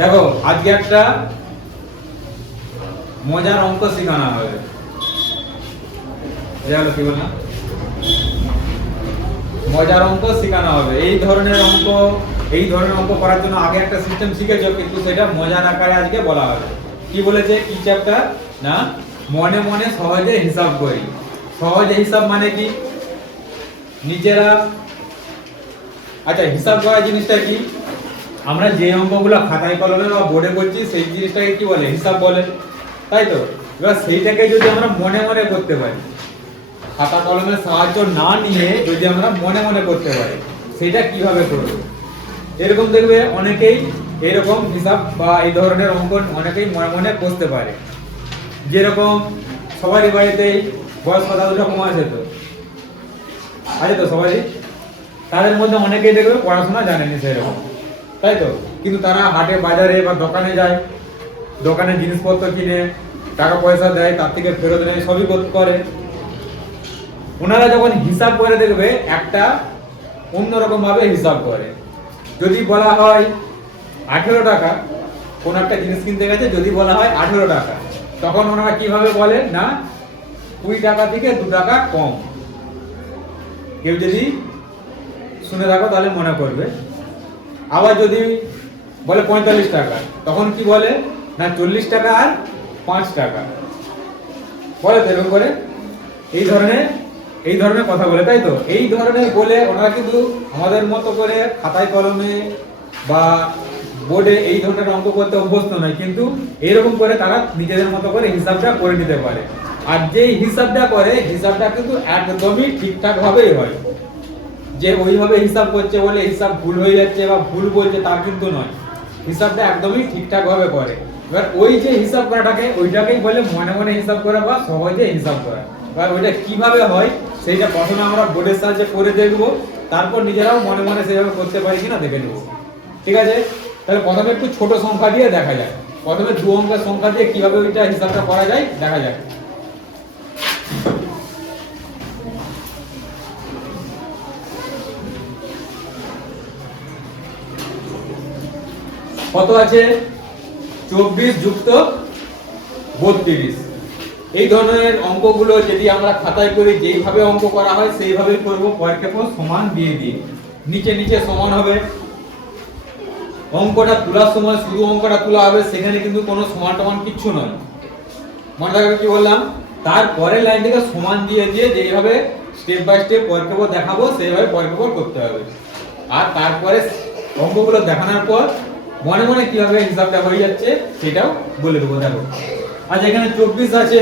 দেখো আজকে একটা মজার অঙ্ক শেখানো হবে। কি বললাম, মজার অঙ্ক শেখানো হবে। এই ধরনের অঙ্ক করার জন্য আগে একটা সিস্টেম শিখেছো, কিন্তু সেটা মজার আকারে আজকে বলা হবে। কি বলেছে, কি চ্যাপ্টার না, মনে মনে সহজে হিসাব করি। সহজে হিসাব মানে কি, নিজেরা আচ্ছা হিসাব করা জিনিসটা কি, আমরা যে অঙ্কগুলো খাতায় কলমে বা বোর্ডে করছি সেই জিনিসটাকে কি বলে, হিসাব বলে, তাই তো। এবার সেইটাকে যদি আমরা মনে মনে করতে পারি, খাতা কলমের সাহায্য না নিয়ে যদি আমরা মনে মনে করতে পারি, সেটা কিভাবে করব। এরকম দেখবে অনেকেই এরকম হিসাব বা এই ধরনের অঙ্ক অনেকেই মনে মনে করতে পারে। যেরকম সবারই বাড়িতেই বয়স কথা রকম আছে তো সবারই, তাদের মধ্যে অনেকেই দেখবে পড়াশোনা জানেনি সেরকম, তাই তো। কিন্তু তারা হাটে বাজারে বা দোকানে যায়, দোকানে জিনিসপত্র কিনে টাকা পয়সা দেয়, তার থেকে ফেরত নেয়, সবই করে। ওনারা যখন হিসাব করে দেখবে একটা অন্যরকম ভাবে হিসাব করে। যদি বলা হয় 18 টাকা, কোন একটা জিনিস কিনতে গেছে, যদি বলা হয় 18 টাকা, তখন ওনারা কিভাবে বলে না 20 টাকা থেকে 2 টাকা কম। কেউ যদি শুনে রাখো তাহলে মনে করবে। আবার যদি বলে 45 টাকা, তখন কি বলে না 40 টাকা আর 5 টাকা বলে, এরকম করে এই ধরনের কথা বলে, তাই তো। এই ধরনের বলে ওনারা কিন্তু আমাদের মতো করে খাতায় কলমে বা বোর্ডে এই ধরনের অঙ্ক করতে অভ্যস্ত নয়, কিন্তু এইরকম করে তারা নিজেদের মতো করে হিসাবটা করে নিতে পারে। আর যেই হিসাবটা করে, হিসাবটা কিন্তু একদমই ঠিকঠাক ভাবেই হয়। যে ওইভাবে হিসাব করছে বলে হিসাব ভুল হয়ে যাচ্ছে বা ভুল বলছে তা কিন্তু নয়, হিসাবটা একদমই ঠিকঠাক ভাবে করে। এবার ওই যে হিসাব করাটাকে, ওইটাকেই বলে মনে মনে হিসাব করা বা সহজে হিসাব করা। এবার ওইটা কিভাবে হয় সেইটা প্রথমে আমরা বোর্ডের সাহায্যে করে দেখবো, তারপর নিজেরাও মনে মনে সেভাবে করতে পারি কিনা দেখে নেবো, ঠিক আছে। তাহলে প্রথমে একটু ছোট সংখ্যা দিয়ে দেখা যায়, প্রথমে 2 অঙ্কের সংখ্যা দিয়ে কিভাবে ওইটা হিসাবটা করা যায় দেখা যায়। কত আছে, 24 যুক্ত 32। এই ধরনের অঙ্কগুলো যদি আমরা খাতায় করি, যেইভাবে অঙ্ক করা হয় সেইভাবেই করব। পরকে পর সমান দিয়ে দিই, নিচে নিচে সমান হবে। অঙ্কটা তোলার সময় শুধু অঙ্কটা তোলা হবে, সেখানে কিন্তু কোনো সমান টমান কিচ্ছু নয়। মনে রাখবে কি বললাম, তারপরের লাইন থেকে সমান দিয়ে দিয়ে যেইভাবে স্টেপ বাই স্টেপ পরকে পর দেখাবো সেইভাবে পরকে পর করতে হবে। আর তারপরে অঙ্কগুলো দেখানোর পর মনে মনে কিভাবে হিসাবটা হয়ে যাচ্ছে সেটাও বলে দেবো। দেখো আজ এখানে 24 আছে,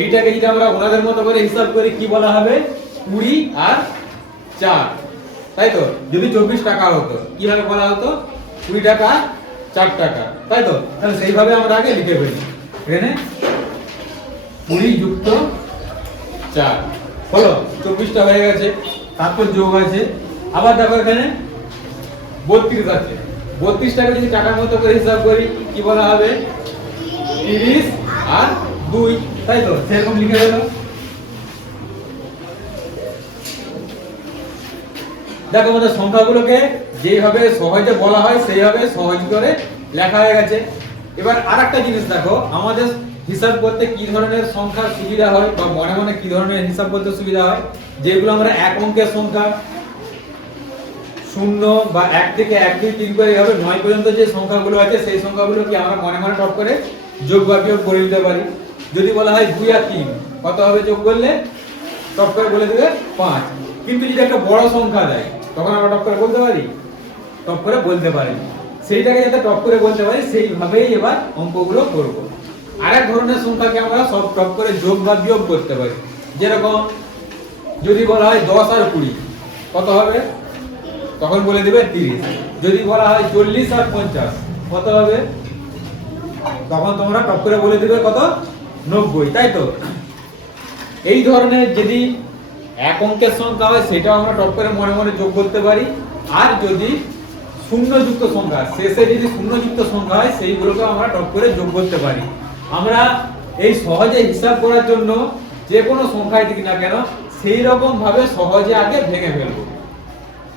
এইটাকে যদি আমরা ওনাদের মতো করে হিসাব করি কি বলা হবে, 20 আর 4, তাই তো। যদি 24 টাকা হতো কিভাবে বলা হতো, 20 টাকা 4 টাকা, তাই তো। তাহলে সেইভাবে আমরা আগে লিখে ফেলি। এখানে 20 যুক্ত 4 হলো 24টা হয়ে গেছে, তারপর যোগ আছে। আবার দেখো এখানে 32 আছে, 32টাকে যদি টাকার মতো করে হিসাব করি কি বলা হবে, 30 আর 2, তাই তো। সেরকম লিখে দিল। দেখো আমাদের সংখ্যাগুলোকে যেভাবে সহজে বলা হয় সেইভাবে সহজ করে লেখা হয়ে গেছে। এবার আরেকটা জিনিস দেখো, আমাদের হিসাব করতে কি ধরনের সংখ্যা সুবিধা হয় বা মনে মনে কি ধরনের হিসাব করতে সুবিধা হয়, যেগুলো আমরা এক অঙ্কের সংখ্যা 0 বা 1 থেকে 1 2 3 করে এভাবে 9 পর্যন্ত যে সংখ্যাগুলো আছে সেই সংখ্যাগুলো কি আমরা মনে মনে টপ করে যোগ বা বিয়োগ করে দিতে পারি। যদি বলা হয় 2 আর 3 কত হবে, যোগ করলে টপ করে বলে দেবে 5। কিন্তু যদি একটা বড় সংখ্যা দেয় তখন আমরা টপ করে বলতে পারি, টপ করে বলতে পারি। সেইটাকে যাতে টপ করে বলতে পারি সেইভাবেই এবার অঙ্কগুলো করব। আরেক ধরনের সংখ্যাকে আমরা সব টপ করে যোগ বা বিয়োগ করতে পারি। যেরকম যদি বলা হয় 10 আর 20 কত হবে, তখন বলে দেবে 30। যদি বলা হয় 40 আর 50 কত হবে, তখন তোমরা টপ করে বলে দিবে কত, 90, তাই তো। এই ধরনের যদি এক অঙ্কের সংখ্যা হয় সেটাও আমরা টপ করে মনে মনে যোগ করতে পারি। আর যদি শূন্যযুক্ত সংখ্যা, শেষে যদি শূন্যযুক্ত সংখ্যা হয় সেইগুলোকে আমরা টপ করে যোগ করতে পারি। আমরা এই সহজে হিসাব করার জন্য যে কোনো সংখ্যাই দিক না কেন সেই রকম ভাবে সহজে আগে ভেঙে ফেলবো।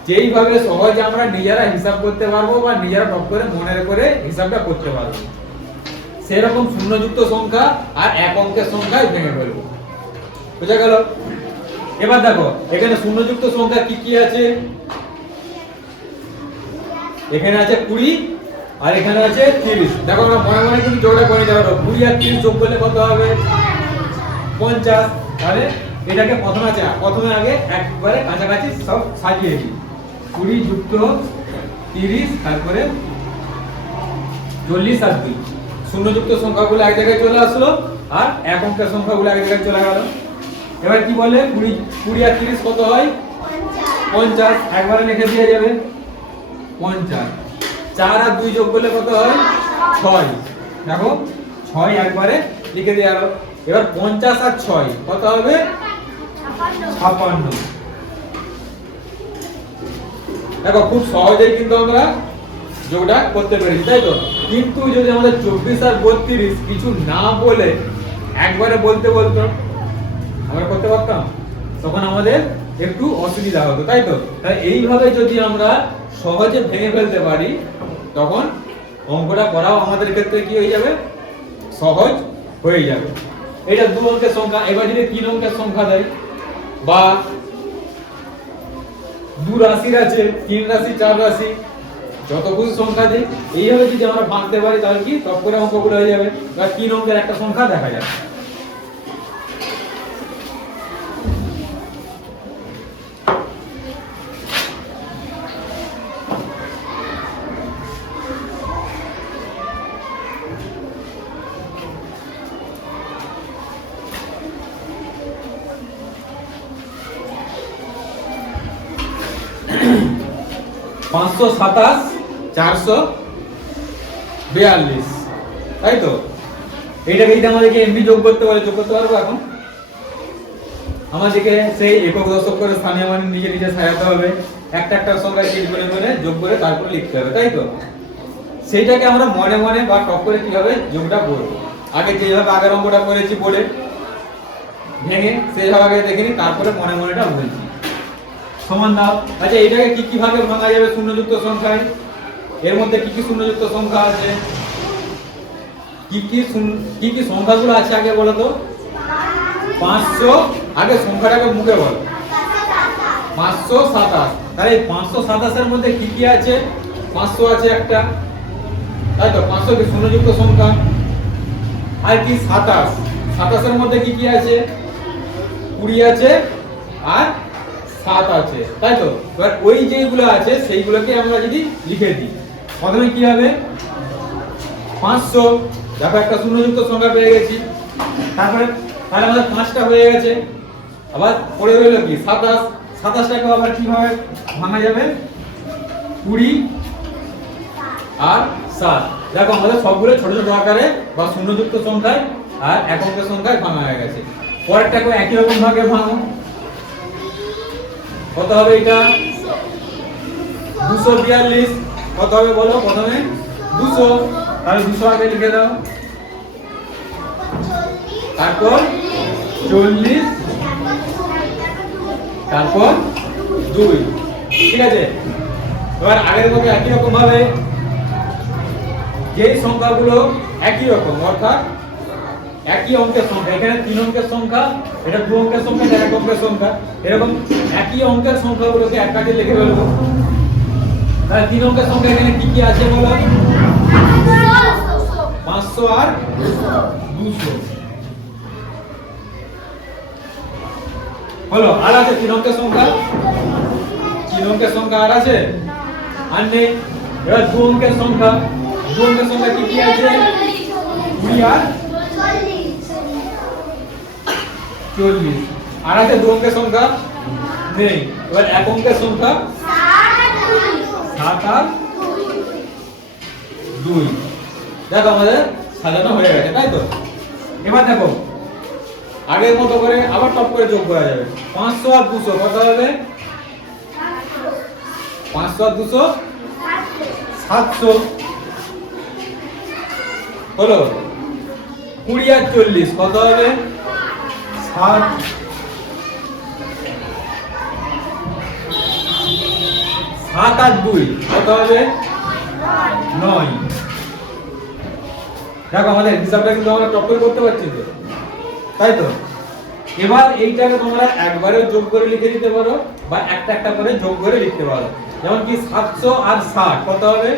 যেইভাবে সহজে আমরা নিজেরা হিসাব করতে পারবো বা নিজেরা টপ করে মনে করে হিসাবটা করতে পারবো, সেরকম শূন্যযুক্ত সংখ্যা আর এক অঙ্কের সংখ্যায় ভেঙে ফেলবো। বুঝা গেল? এবার দেখো এখানে শূন্যযুক্ত সংখ্যা কি কি আছে। এখানে আছে 20 আর এখানে আছে 30। দেখো আমরা মনে মনে কিন্তু যোগটা করে নিতে পারবো। 20 আর 30 যোগ করলে কত হবে? 50। তাহলে এটাকে প্রথমে আগে একবারে কাছাকাছি সব সাজিয়ে দিই। 20 যুক্ত 30, তারপরে 40 আর 2। শূন্যযুক্ত সংখ্যাগুলো এক জায়গায় চলে আসলো আর এক অঙ্কের সংখ্যাগুলো এক জায়গায় চলে গেল। এবার কি বলে 20 আর 30 কত হয়? 50। একবারে লিখে দিয়ে যাবে 50। 4 আর 2 যোগ করলে কত হয়? 6। দেখো 6 একবারে লিখে দিয়ে গেল। এবার 50 আর 6 কত হবে? 56। দেখো খুব সহজেই কিন্তু আমরা যোগটা করতে পারি, তাই তো? কিন্তু যদি আমাদের 24 আর 32 কিছু না বলে একবারে বলতে বলতো, আমরা করতে পারতাম? তখন আমাদের একটু অসুবিধা হতো, তাই তো? তাই এইভাবে যদি আমরা সহজে ভেঙে ফেলতে পারি তখন অঙ্কটা করাও আমাদের ক্ষেত্রে কি হয়ে যাবে? সহজ হয়ে যাবে। এটা 2 অঙ্কের সংখ্যা। এবার যদি 3 অঙ্কের সংখ্যা দেয় বা 2 রাশির আছে, 3 রাশি, 4 রাশি, যত খুশি সংখ্যা দেয়, এইভাবে যদি আমরা ভাঙতে পারি তাহলে কি টপ করে অঙ্কগুলো হয়ে যাবে। বা 3 অঙ্কের একটা সংখ্যা দেখা যাবে। পাঁচশো 27, 442, তাই তো? এইটাকে যদি আমাদেরকে এমবি যোগ করতে পারবো। এখন আমাদেরকে সেই একক দশক করে স্থানীয় মান নিজে নিজে সাজাতে হবে। একটা সংখ্যা চেঞ্জ করে যোগ করে তারপর লিখতে হবে, তাই তো? সেইটাকে আমরা মনে মনে বা টপ করে কিভাবে যোগটা করবো, আগে যেভাবে আগের অঙ্কটা করেছি বলে ভেঙে সেইভাবে আগে দেখিনি, তারপরে মনে মনেটা বলছি। সমান দাও। আচ্ছা এটাকে কি ভাবে ভাঙা যাবে শূন্যযুক্ত সংখ্যায়? এর মধ্যে কি কি শূন্যযুক্ত সংখ্যা আছে? কি কি সংখ্যাগুলো আছে আগে বলো তো? 500। আগে সংখ্যাটাকে মুখে বলো। 527। তাহলে এই 527 এর মধ্যে কি কি আছে? 500 আছে একটা, তাই তো? 500 কি শূন্যযুক্ত সংখ্যা। আর কি 27? 27 এর মধ্যে কি কি আছে? 20 আছে আর 7 আছে, তাই তো? এবার ওই যেগুলো আছে সেইগুলোকে আমরা যদি লিখে দিই, প্রথমে কি হবে? 500। দেখো একটা শূন্যযুক্ত সংখ্যা পেয়ে গেছি। তারপরে তাহলে আমাদের 5টা হয়ে গেছে। আবার পড়ে রইল কি? 27। 27টাকে আবার কিভাবে ভাঙা যাবে? 20 আর 7। দেখো আমাদের সবগুলো ছোট ছোট আকারে বা শূন্যযুক্ত সংখ্যায় আর এক অঙ্কের সংখ্যায় ভাঙা হয়ে গেছে। পরেরটাকে একই রকম ভাবে ভাঙো। কত হবে এটা? 242। কত হবে বলো? প্রথমে 200, তাহলে 200 আগে লিখে দাও। তারপর 40, তারপর 2। ঠিক আছে? এবার আগের মতো একই রকম ভাবে যেই সংখ্যাগুলো একই রকম, অর্থাৎ একই অঙ্কের সংখ্যা, এখানে 3 অঙ্কের সংখ্যা, এটা 2 অঙ্কের সংখ্যা, এটা 1 অঙ্কের সংখ্যা, এরকম একই অঙ্কের সংখ্যাগুলোকে এক কাজে লিখে ফেলবো। তাহলে 3 অঙ্কের সংখ্যা এখানে কি কি আছে বলো? 500 আর 200 হলো। আর আছে 3 অঙ্কের সংখ্যা? 3 অঙ্কের সংখ্যা আর আছে? আর নেই। এবার 2 অঙ্কের সংখ্যা, 2 অঙ্কের সংখ্যা কি কি আছে? 20 আর 40। আর আছে 2 অঙ্কের সংখ্যা? নেই। এবার 1 অঙ্কের সংখ্যা? 7 আর 2। দেখো আমাদের সাজানো হয়ে গেছে, তাই তো? এবার দেখো আগের মতো করে আবার টপ করে যোগ করা যাবে। 500 আর 200 কত হবে? 500 আর 200 700 হলো। 20 আর 40 কত হবে? 60। 7 আর 2 কত হবে 9। দেখো আমাদের হিসাবটা কিন্তু আমরা টপ করে করতে পারছি তো, তাই তো। এবার এইটাকে তোমরা একবারে যোগ করে লিখে দিতে পারো বা একটা একটা করে যোগ করে লিখতে পারো। যেমন কি 700 আর 60 কত হবে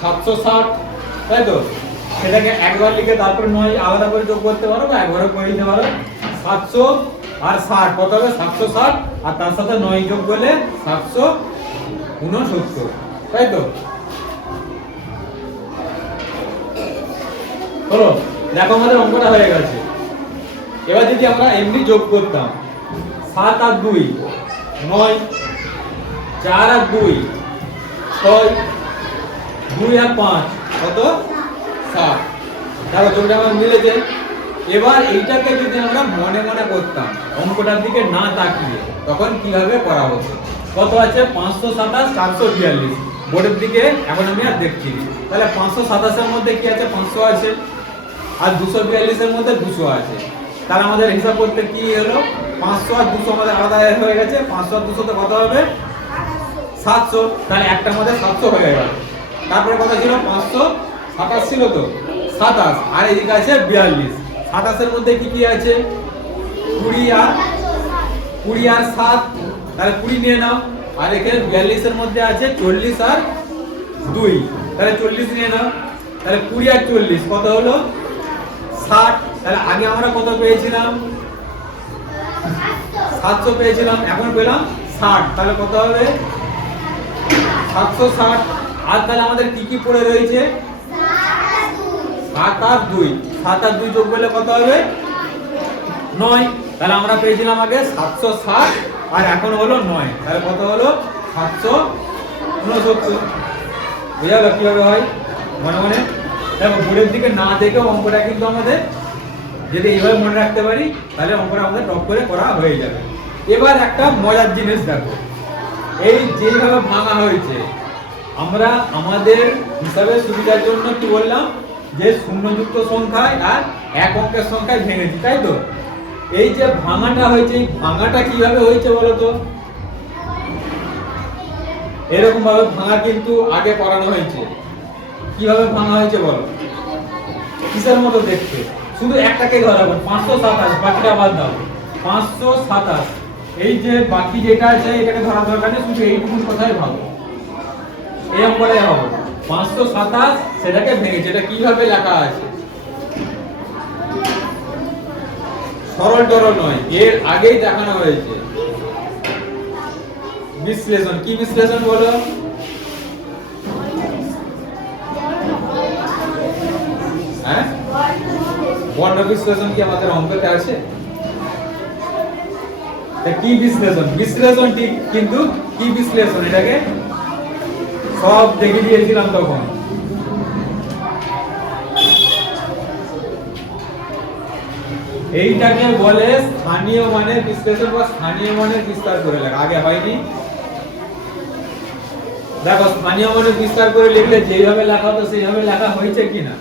760, তাই তো। সেটাকে একবার লিখে তারপর 9 আলাদা করে যোগ করতে পারো বা একবারে করে দিতে পারো। 700 আর 60 কত হবে 760, আর তার সাথে 9 যোগ করলে 769, তাই তো। হলো, দেখো আমাদের অঙ্কটা হয়ে গেছে। এবার যদি আমরা এমনি যোগ করতাম 7 আর 2 9, 4 আর 2 6, 2 আর 5 কত 7। দেখো যোগটা আমার মিলেছে। এবার এইটাকে যদি আমরা মনে মনে করতাম অঙ্কটার দিকে না তাকিয়ে, তখন কিভাবে করা হতো। কত আছে 527 442, বোর্ডের দিকে এখন আমি আর দেখছি। তাহলে 527 এর মধ্যে কি আছে 500 আছে, আর 242 এর মধ্যে 200 আছে। তাহলে আমাদের হিসাব করতে কি হলো 500 আর 200 আমাদের আলাদা হয়ে গেছে। 500 আর 200 তে কত হবে 700, তাহলে একটার মধ্যে 700 হয়ে গেল। তারপরে কত ছিল 527 ছিল তো 27, আর এদিকে আছে 42। 27 এর মধ্যে কি কি আছে 20 আর 7, তাহলে 20 নিয়ে নাও। আর এখানে 42 এর মধ্যে আছে 40 আর 2, তাহলে 40 নিয়ে নাও। তাহলে 20 আর 40 কত হলো 60। তাহলে আগে আমরা কত পেয়েছিলাম 700 পেয়েছিলাম, এখন পেলাম 60, তাহলে কত হবে 760। আর তাহলে আমাদের কি কি পড়ে রয়েছে 7 আর 2, 7 আর 2 যোগ করলে কত হবে 9। তাহলে আমরা পেয়েছিলাম আগে 760 আর এখন হলো 9, তাহলে কত হলো 769। বুঝা গেল কিভাবে হয় মনে মনে। দেখো বোর্ডের দিকে না দেখেও অঙ্কটা কিন্তু আমাদের যদি এইভাবে মনে রাখতে পারি তাহলে অঙ্কটা আমাদের টপ করে করা হয়ে যাবে। এবার একটা মজার জিনিস দেখো, এই যেভাবে ভাঙা হয়েছে আমরা আমাদের হিসাবের সুবিধার জন্য কি বললাম যে শূন্যযুক্ত সংখ্যায় আর এক অঙ্কের সংখ্যায় ভেঙেছি, তাই তো। এই যে ভাঙাটা হয়েছে, এই ভাঙাটা কিভাবে হয়েছে বলো তো। এরকম ভাবে ভাঙা কিন্তু আগে করানো হয়েছে। কিভাবে ভাঙা হয়েছে বলো, কিসের মতো দেখতে। শুধু একটাকে ধরাবো 527, বাকিটা বাদ দাও 527। এই যে বাকি যেটা আছে এটাকে ধরা দরকার নেই, শুধু এইটুকু কথাই ভাবো। এই অঙ্কটাই হবে 527, সেটাকে ভেঙে যেটা কিভাবে লেখা আছে সরল টরল নয়, এর আগেই দেখানো হয়েছে বিশ্লেষণ। কি বিশ্লেষণ বলো, হ্যাঁ বর্ণ বিশ্লেষণ কি আমাদের অঙ্কতে আছে। কি বিশ্লেষণ, বিশ্লেষণ ঠিক, কিন্তু কি বিশ্লেষণ এটাকে সব দেখে দিয়েছিলাম তখন। এইটাকে বলে স্থানীয় মানের বিশ্লেষণ বা স্থানীয় মানের বিস্তার করে লেখা। আগে হয়নি। দেখো স্থানীয় মানের বিস্তার করে লিখলে যেভাবে লেখা হতো সেইভাবে লেখা হয়েছে কিনা।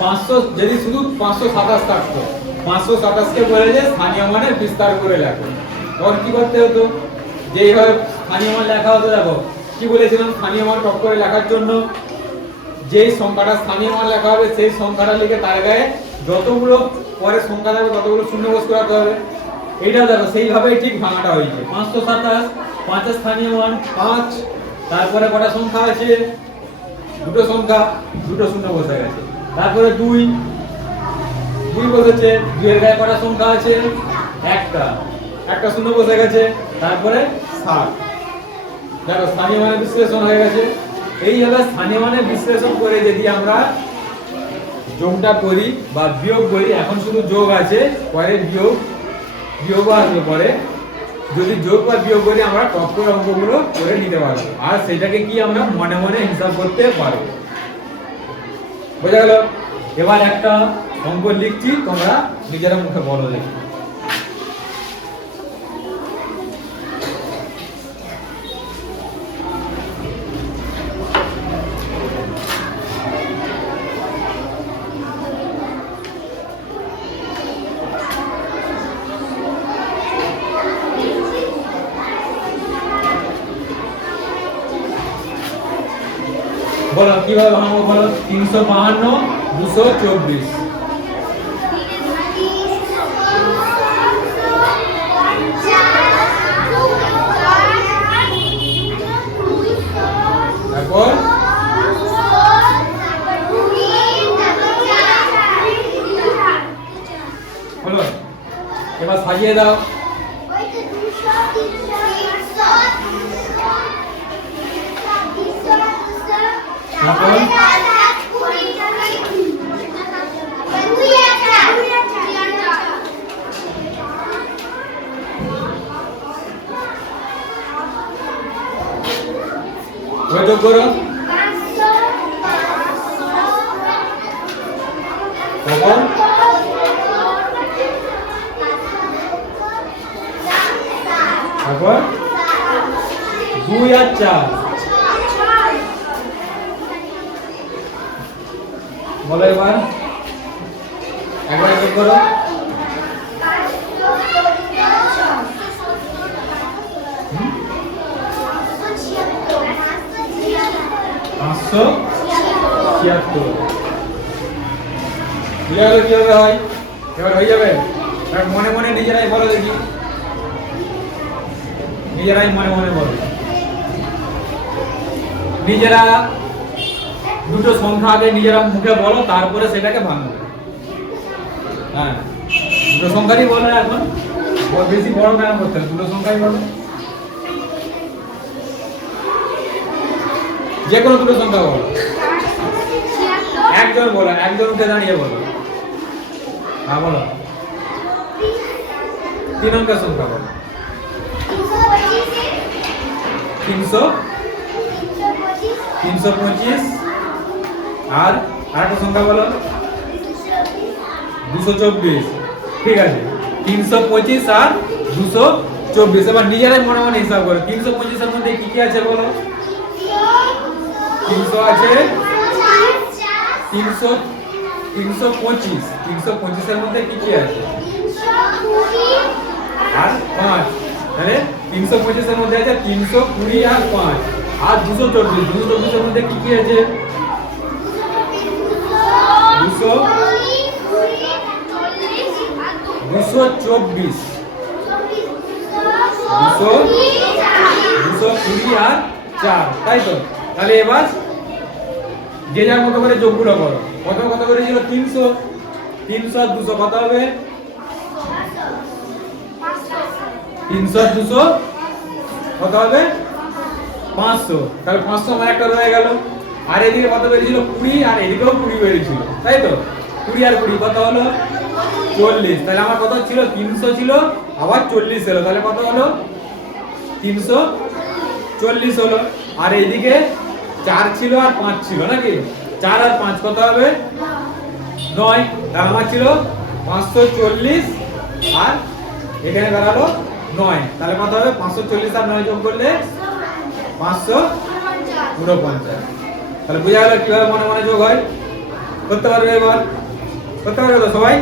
500 যদি শুধু 527 থাকতো, 527 কে বলে যে স্থানীয় মানের বিস্তার করে লেখো, তখন কি করতে হতো যেইভাবে স্থানীয় মান লেখা হতো। দেখো কি বলেছিলাম স্থানীয় মান টপ করে লেখার জন্য যেই সংখ্যাটা স্থানীয় মান লেখা হবে সেই সংখ্যাটা লিখে তার গায়ে যতগুলো পরে সংখ্যা থাকবে ততগুলো শূন্য বসে রাখতে হবে। এইটা দেখো সেইভাবেই ঠিক ভাঙাটা হয়েছে। 527, 5 এর স্থানীয় মান 5, তারপরে কটা সংখ্যা আছে দুটো সংখ্যা, দুটো শূন্য বসে গেছে। তারপরে 2 বসেছে, 2 এর গায়ে কটা সংখ্যা আছে একটা শূন্য বসে গেছে। তারপরে 7, দেখো স্থানীয় মানের বিশ্লেষণ হয়ে গেছে। এইভাবে স্থানীয় মানের বিশ্লেষণ করে যদি আমরা যোগটা করি বা বিয়োগ করি, এখন শুধু যোগ আছে, পরে বিয়োগ আসবে পরে। যদি যোগ বা বিয়োগ করি আমরা টপ করে অঙ্কগুলো করে নিতে পারবো, আর সেটাকে কি আমরা মনে মনে হিসাব করতে পারবো। বোঝা গেল। এবার একটা অঙ্ক লিখছি, তোমরা নিজেরা মুখে বলো দেখি। বলো কিভাবে ভাঙবো বলো 352 224 তারপর হলো এবার সাজিয়ে দাও তারপর যোগ করো তারপর তারপর 2 আর 4 বলো এবার একবার যোগ করো পাঁচশো 76 কিভাবে হয় এবার হয়ে যাবে এবার মনে মনে নিজেরাই বলো দেখি নিজেরাই মনে মনে বলো নিজেরা দুটো সংখ্যা আগে নিজেরা মুখে বলো তারপরে সেটাকে ভাঙবে হ্যাঁ দুটো সংখ্যারই বলো এখন বেশি বড় কেন করতে দুটো সংখ্যাই বলো যে কোনো দুটো সংখ্যা বলো একজন বলো একজন উঠে দাঁড়িয়ে বলো হ্যাঁ বলো 3 অঙ্কের সংখ্যা বলো 325 আর আরেকটা সংখ্যা বলো 224 ঠিক আছে 325 আর 224 এবার নিজেরাই মনে মনে হিসাব করো 325 এর মধ্যে কি কি আছে বলো 300 আছে 325 এর মধ্যে কি কি আছে আর 5 তাহলে 325 এর মধ্যে আছে 320 আর 5 আর 224 এর মধ্যে কি কি আছে 224 আর 4 তাই তো তাহলে এবার যে যার মতো করে যোগগুলো করো কত করে ছিল 300 আর 200 কত হবে 300 আর 200 কত হবে 500 তাহলে 500 আমার একটা রয়ে গেল আর এদিকে কত বেরিয়েছিল 20 আর এদিকেও 20 বেরিয়েছিল তাই তো 20 আর 20 কত হলো 40 তাহলে আমার কত ছিল 300 ছিল আবার 40 হলো তাহলে কত হলো 340 হলো আর এইদিকে 4 ছিল আর 5 ছিল নাকি 4 আর 5 কত হবে 9 তার আমার ছিল 540 আর এখানে দাঁড়ালো 9 তাহলে কত হবে 540 আর 9 যোগ করলে 549 তাহলে বুঝা গেল কিভাবে মনে মনে যোগ হয় করতে পারবে এবার করতে পারবে তো সবাই